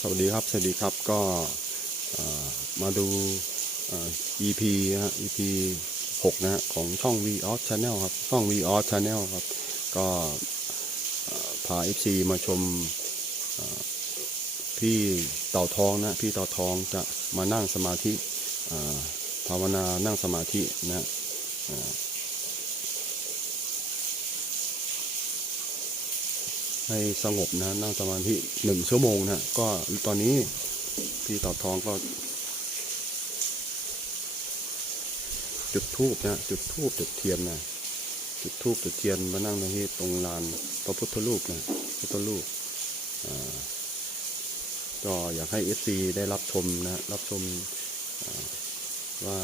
สวัสดีครับ สวัสดีครับ ก็มาดู EP นะฮะ EP 6 นะฮะของช่อง V o s Channel ครับ ช่อง V o s Channel ครับ ก็พา FC มาชมพี่เต่าทองนะ พี่เต่าทองจะมานั่งสมาธิภาวนานั่งสมาธินะฮะเอ่อ ให้สงบนะนั่งสมาธิหนึ่งชั่วโมงนะก็ตอนนี้พี่ต่าทองก็ จุดทูบนะจุดทูบจุดเทียนนะจุดทูบจุดเทียนมานั่งตรงที่ตรงลานพระพุทธรูปนะพุทธรูปก็อยากให้เอฟซีได้รับชมนะรับชมว่า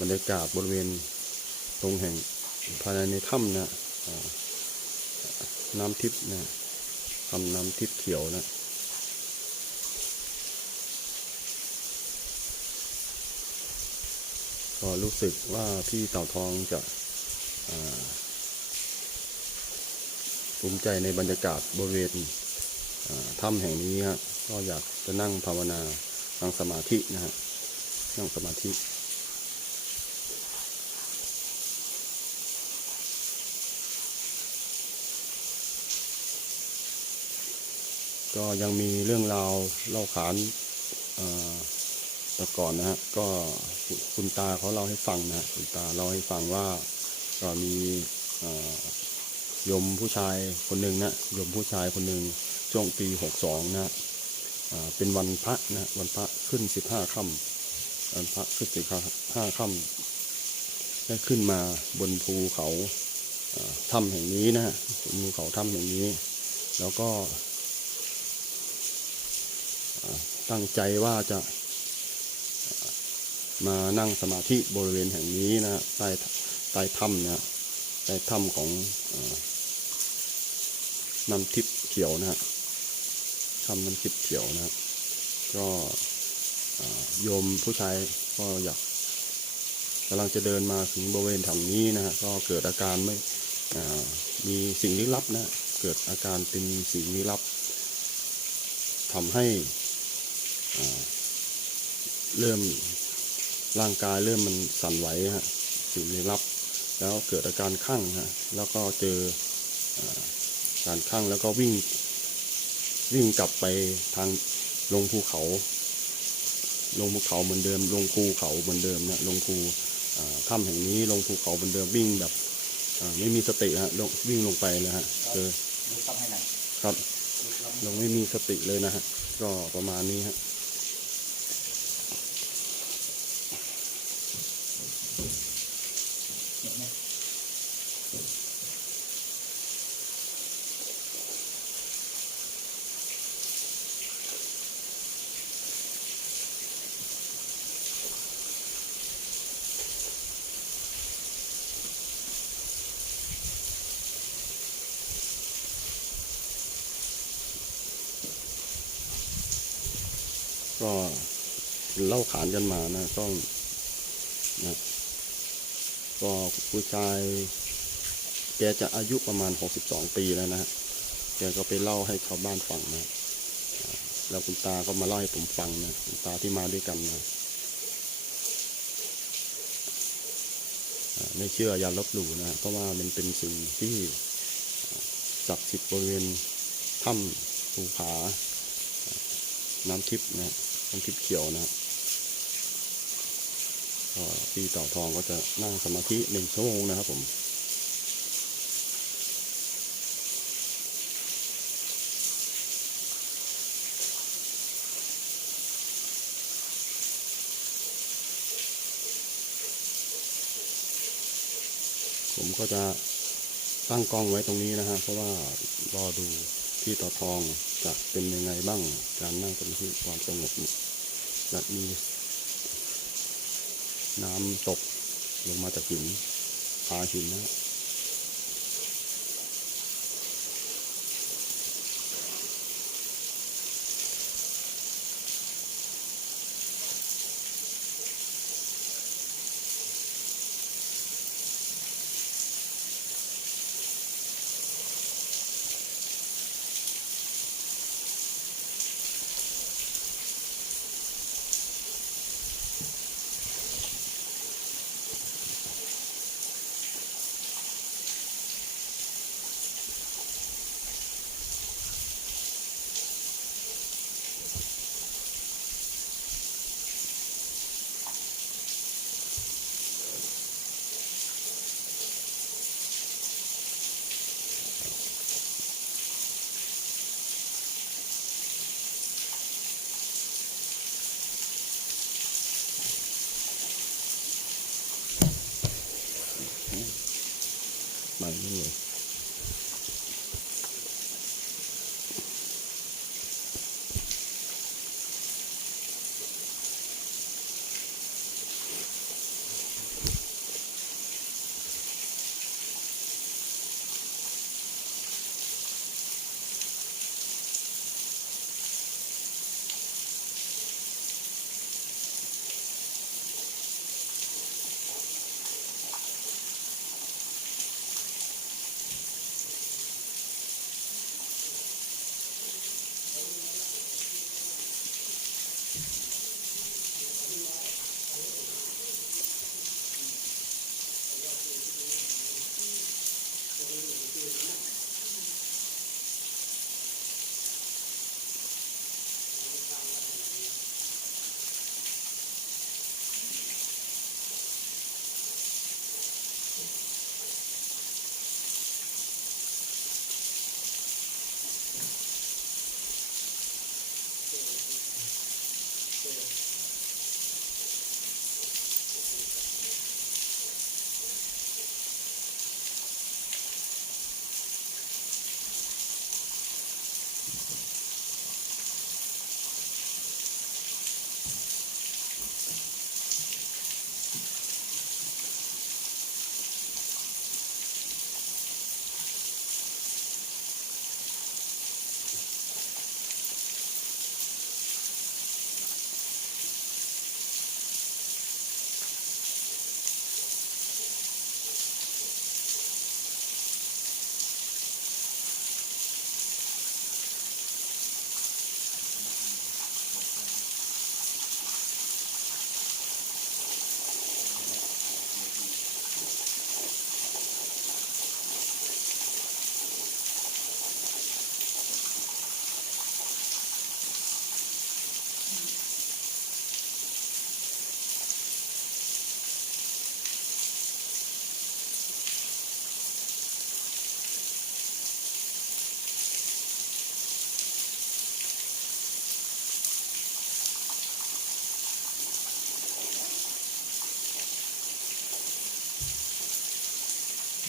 บรรยากาศบริเวณตรงแห่งภายในถ้ำนะ น้ำทิพย์นะทำน้ำทิพย์เขียวนะก็รู้สึกว่าพี่เต่าทองจะภูมิใจในบรรยากาศบริเวณถ้ำแห่งนี้ฮะก็อยากจะนั่งภาวนานั่งสมาธินะฮะนั่งสมาธิ ก็ยังมีเรื่องราวเล่าขานแต่ก่อนนะฮะก็คุณตาเขาเล่าให้ฟังนะคุณตาเล่าให้ฟังว่าก็มีโยมผู้ชายคนหนึ่งนะโยมผู้ชายคนหนึ่งช่วงปีหกสองนะเป็นวันพระนะวันพระขึ้นสิบห้าค่ำวันพระขึ้นสิบห้าค่ำได้ขึ้นมาบนภูเขาถ้ำแห่งนี้นะฮะบนภูเขาถ้ำแห่งนี้ แล้วก็ ตั้งใจว่าจะมานั่งสมาธิบริเวณแห่งนี้นะฮะใต้ใต้ถ้ำนะใต้ถ้ำของอน้ำทิพย์เขียวนะฮะถ้ำน้ำทิพย์เขียวนะฮะก็โยมผู้ชายก็อยากกำลังจะเดินมาถึงบริเวณแถวนี้นะฮะก็เกิดอาการไม่มีสิ่งลี้ลับนะเกิดอาการเป็นสิ่งลี้ลับทำให้ เริ่มร่างกายเริ่มมันสั่นไหวฮะสิ่งลี้ลับ แล้วเกิดอาการข้างฮะแล้วก็เจออาการข้างแล้วก็วิ่งวิ่งกลับไปทางลงภูเขา ลงภูเขาเหมือนเดิม ลงภูเขาเหมือนเดิมนะลงภูอ่าถ้ำแห่งนี้ลงภูเขาเหมือนเดิมวิ่งแบบอ่าไม่มีสติฮะลงวิ่งลงไปเลยฮะเจอดูซับให้หน่อยครับดูซับลงไม่มีสติเลยนะฮะก็ประมาณนี้ฮะ ก็เล่าขานกันมานะก็นะก็ผู้ชาย แกจะอายุประมาณ 62 ปีแล้วนะฮะแกก็ไปเล่าให้ชาวบ้านฟังนะแล้วคุณตาก็มาเล่าให้ผมฟังนะคุณตาที่มาด้วยกันนะไม่เชื่ออย่าลบหลู่นะเพราะว่ามันเป็นสิ่งที่ศักดิ์สิทธิ์บริเวณถ้ำภูผา น้ำทิพย์นะ น้ำทิพย์เขียวนะก็พี่เต่าทองก็จะนั่งสมาธิหนึ่งชั่วโมงนะครับผมผมก็จะตั้งกล้องไว้ตรงนี้นะฮะเพราะว่ารอดูพี่ต่อทอง จะเป็นยังไงบ้าง การนั่งสมาธิความสงบและมีน้ำตกลงมาจากหินพาหินนะ Bằng?